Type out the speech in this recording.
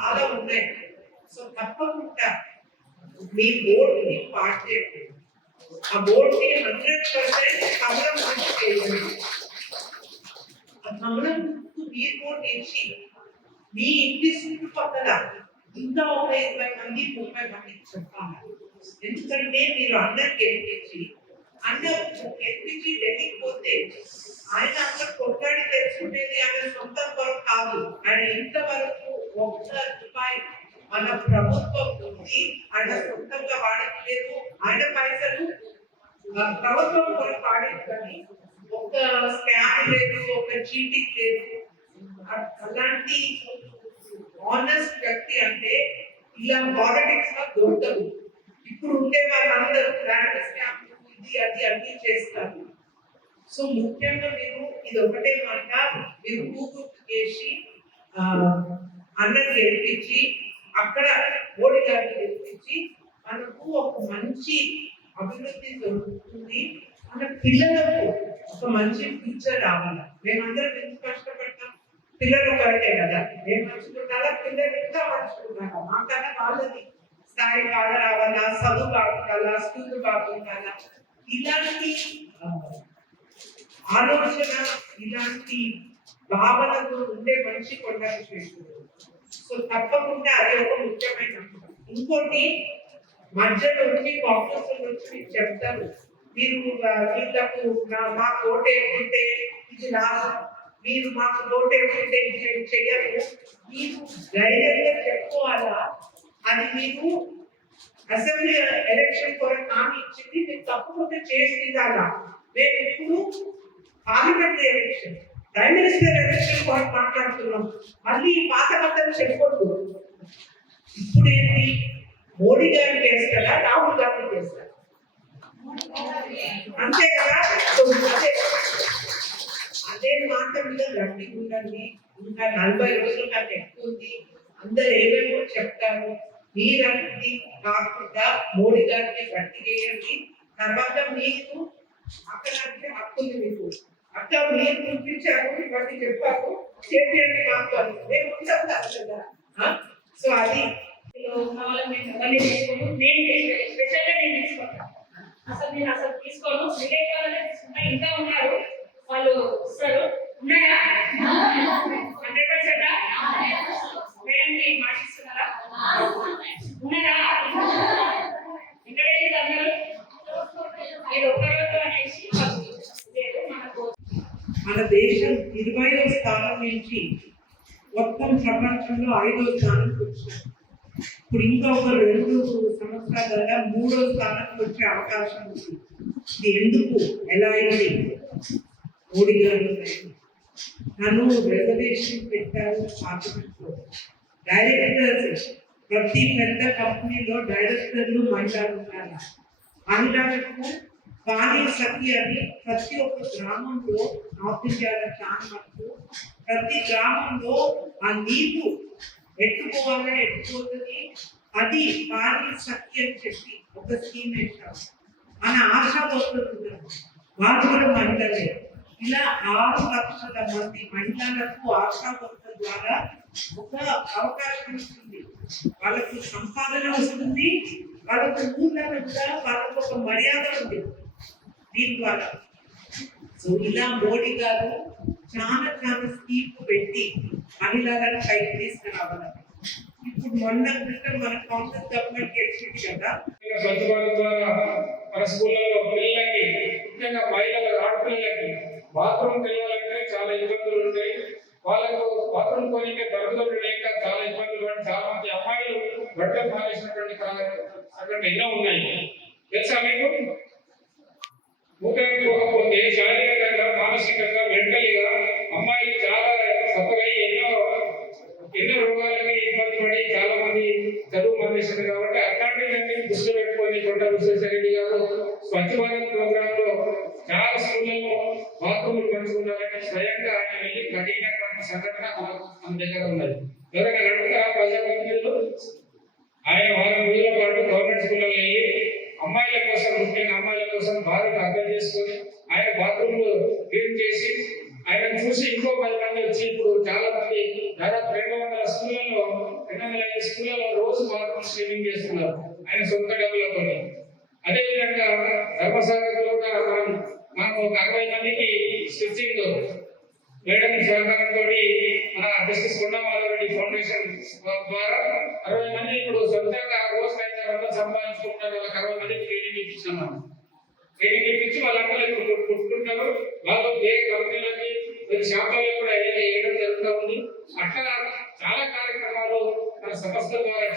చాలా ఉన్నాయి. సో తప్పకుండా మీ బోర్డుని పార్ట్ చేయండి. ఆ బోర్డుని హండ్రెడ్ పర్సెంట్ కమలం గురించి చేయండి. ఆ కమలం గుర్తు మీరు బోర్డు ఇచ్చి మీ ఇంటి చుట్టుపక్కల ఇంకా ఒక ఇరవై మంది ముప్పై మంది చెప్పాలి. ఎందుకంటే మీరు అందరికి ఎక్కించి అందరు ఎక్కించి ఢిల్లీకి పోతే ఆయన అక్కడ కొట్టాడి తెచ్చుకునేది ఆయన సొంత కొరకు కాదు. ఆయన ఇంతవరకు ఒక్క రూపాయి మన ప్రభుత్వం ఉంది ఆయన సొంతంగా వాడట్లేదు ఆయన పైసలు ప్రభుత్వం కొరకు వాడేది కానీ ఒక స్కామ్ లేదు ఒక చీటింగ్ లేదు. అలాంటి ఆనెస్ట్ వ్యక్తి అంటే ఇలా పాలిటిక్స్లో దొరకదు. ఇప్పుడు ఉండే వాళ్ళందరూ ల్యాండ్ స్కామ్ ఇది అది అన్ని చేస్తారు. సో ముఖ్యంగా మీరు ఇది ఒకటే మాట మీరు గూగుల్ చేసి అన్నకి అన్నని గెలిపించి అక్కడ మోడీ గారిని గెలిపించి మనకు ఒక మంచి అభివృద్ధి దొరుకుతుంది మన పిల్లలకు ఒక మంచి ఫ్యూచర్ రావాలి. మేమందరం ఎంత కష్టపడతాం? పిల్లలు ఒకటే కదా. మేము మంచుకుంటారా పిల్లలు ఇంకా మంచుకుంటారా మాకన్నా వాళ్ళది స్థాయి బాగా రావాలా చదువు బాగుండాలా స్కూల్ బాగుండాలా ఇలాంటి ఆలోచన ఇలాంటి భావనతో ఉండే మనిషి కొండ చేస్తుంది సో తప్పకుండా అది ఒక ముఖ్యమైన ఇంకోటి మధ్యలో వచ్చి కాంగ్రెస్ వచ్చి మీకు చెప్తారు మీరు వీళ్ళకు మా కోట ఏముంటే ఇది లాభం. మీరు మాకు కోట ఏమంటే ఇది చెయ్యరు మీరు ధైర్యంగా చెప్పుకోవాలా? అది మీరు అసెంబ్లీ ఎలక్షన్ కొరకు హామీ ఇచ్చింది మీరు తప్పకుండా చేసి తీరాలా? మేము ఇప్పుడు parliament election prime minister election కొరకు మాట్లాడుతున్నాం. మళ్ళీ పాత కథలు ఇప్పుడు ఏంటి మోడీ గారిని చేస్తారా రాహుల్ గాంధీ చేస్తారా అంతే కదా? అదే అదే మాట మీద ఉండండి. ఇంకా నలభై రోజుల కంటే ఎక్కువ ఉంది. అందరు ఏమేమో చెప్తారు. మీరన్నది కాకుండా మోడీ గారిని గట్టి చేయండి తర్వాత మీరు అక్కడ హక్కులు హక్కుంది మీకు. అంటారు నేను గుర్తించాను ఇవన్నీ చెప్పాను చేయండి మాకు నేను మేము ఉంటాం కదా. సో అది. నేను నేను తీసుకుంటాను అసలు నేను అసలు తీసుకోను. విలేజ్ తీసుకుంటా. ఇంకా ఉన్నారు. వాళ్ళు వస్తారు. ఉన్నాయా? Hundred percent? మేడంకి మాటిస్తున్నారా? ఉన్నారా? ఇక్కడ వెళ్ళి అందరూ? మీరు ఒక్కరోజు అనేసి మాకు లేదు మనకు మన దేశం ఇరవయో స్థానం నుంచి మొత్తం ప్రపంచంలో ఐదో స్థానంకి వచ్చింది. ఇప్పుడు ఇంకా ఒక రెండు సంవత్సరాల మూడో స్థానానికి వచ్చే అవకాశం ఉంది. ఇది ఎందుకు? ఎలా అయింది? మోడీ గారు నన్ను రిజర్వేషన్ పెట్టారు పార్లమెంట్లో. డైరెక్టర్స్ ప్రతి పెద్ద కంపెనీలో డైరెక్టర్లు మహిళలు ఉన్నారు. మహిళలకు కానీ సఖి అని ప్రతి ఒక్క గ్రామంలో నార్త్ ఇండియాలో చాలా మనకు ప్రతి గ్రామంలో ఆ నీళ్ళు ఎట్టుకోవాలని ఎట్టుకోతుంది అది కానీ సత్య అని చెప్పి ఒక స్కీమ్ వేశారు. మన ఆశా వర్కర్లు వాళ్ళు కూడా మహిళలే. ఇలా ఆరు లక్షల మంది మహిళలకు ఆశా ద్వారా ఒక అవకాశం ఇస్తుంది. వాళ్ళకు సంపాదన వస్తుంది. వాళ్ళకు ఊళ్ళలో కూడా వాళ్ళకు ఒక మర్యాద ఉంది. దీని ద్వారా సో ఇలా మోడీ గారు చాలా చాలా స్కీమ్ పెట్టి మహిళలను పైకి తీసుకురావాలి. ఇప్పుడు మొన్న క్రితం మన కాంగ్రెస్ గవర్నమెంట్ గెలిచింది కదా. స్వచ్ఛ భారత్ ద్వారా మన స్కూళ్ళలో పిల్లలకి ముఖ్యంగా మహిళల ఆడపిల్లలకి బాత్రూమ్ తెలియాలంటే చాలా ఇబ్బందులు ఉంటాయి. వాళ్ళకు బాత్రూమ్ కొనికే దొరకదు లేక చాలా ఇబ్బందులు పడి చాలా మంది అమ్మాయిలు బట్టలు మానేసినటువంటి అటువంటి ఎన్నో ఉన్నాయి. తెలుసా మీకు? ఊపిరి పోకపోతే శారీరకంగా మానసికంగా మెంటలీగా అమ్మాయిలు చాలా సఫరై ఎన్నో ఎన్నో రోగాలకి ఇబ్బంది పడి చాలా మంది చదువు మానేశారు కాబట్టి అట్లాంటివన్నీ దృష్టి పెట్టుకొని కొండ విశ్వేశ్వరరెడ్డి గారు స్వచ్ఛ భారత్ ప్రోగ్రామ్లో చాలా స్కూళ్ళలో బాత్రూములు పంచుకున్నారని స్వయంగా ఆయన వెళ్ళి కఠినటువంటి సంఘటన మన దగ్గర ఉన్నది. ఎవరైనా నడుపుతారా ప్రజాప్రతినిధులు? ఆయన వారం రోజుల పాటు గవర్నమెంట్ స్కూళ్ళలో వెళ్ళి అమ్మాయిల కోసం ముఖ్యంగా అమ్మాయిల కోసం బాధ్యత అర్థం చేసుకొని ఆయన బాత్రూమ్లు క్లీన్ చేసి ఆయన చూసి ఇంకో పది మంది వచ్చి ఇప్పుడు చాలా మంది దాదాపు రెండు వందల స్కూళ్ళలో రెండు వందల ఐదు స్కూళ్ళలో రోజు బాత్రూమ్ క్లీనింగ్ చేస్తున్నారు ఆయన సొంత డబ్బులతో అదేవిధంగా ధర్మసాగర్లో మనం మనం ఒక అరవై మందికి స్టిచ్చింగ్ మేడం సహకారంతో మన జస్టిస్ కొండమాధవరెడ్డి ఫౌండేషన్ ద్వారా అరవై మంది ఇప్పుడు సొంతంగా రోజు ఐదు వందలు సంపాదించుకుంటున్నారు. వాళ్ళకి అరవై మంది ట్రైనింగ్ ఇప్పించాం ట్రైనింగ్ ఇప్పించి వాళ్ళందరూ ఇప్పుడు కొట్టు- వాళ్ళు ఏ కంపెనీలకి వేరే షాపులలో కూడా వేయడం జరుగుతూ ఉంది. అట్లా చాలా కార్యక్రమాలు మన సంస్థ ద్వారా